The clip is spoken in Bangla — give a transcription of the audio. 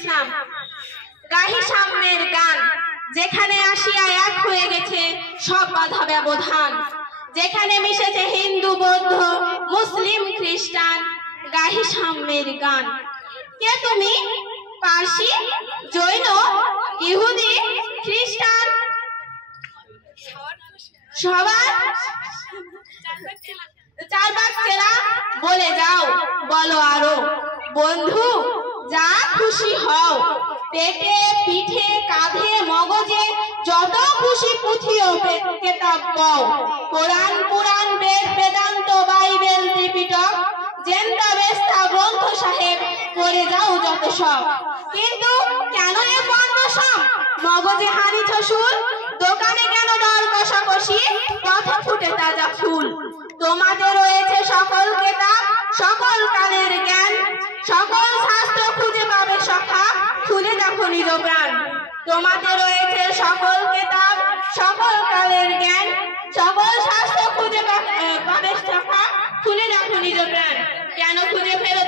ইসলাম। গাহি সাম্যের গান, যেখানে আসিয়া এক হয়ে গেছে সব বাধা ব্যবধান, যেখানে মিশেছে হিন্দু বৌদ্ধ মুসলিম খ্রিস্টান। গাহি সাম্যের গান। কে তুমি? পার্সি, জৈন, ইহুদি, খ্রিস্টান? সবার চারবাক চেলা, বলে যাও, বলো আরো। বন্ধু, যা খুশি হও, পেটে পিঠে কাঁধে মগজে যত খুশি পুঁথি ও কেতাব পাও। কোরআন পুরাণ বেদ বেদান্ত বাইবেল ত্রিপিটক জেন্তা বেস্তা গ্রন্থ সাহেব পড়ে যাও যত সব। কিন্তু কেন এ পণ্যসম? মগজে হারিছ সুর, দোকানে কেন দর কষাকষি, পথে ফুটে তাজা ফুল। তোমাতে রয়েছে সকল কেতাব, সকল কালের জ্ঞান, সকল শাস্ত্র খুঁজে পাবে সখা, খুলে দেখো নিজ প্রাণ। তোমাতে রয়েছে সকল কেতাব, সকল কালের জ্ঞান, সকল শাস্ত্র খুঁজে পাবে সখা, খুলে দেখো নিজ প্রাণ। কেন খুঁজে ফেরো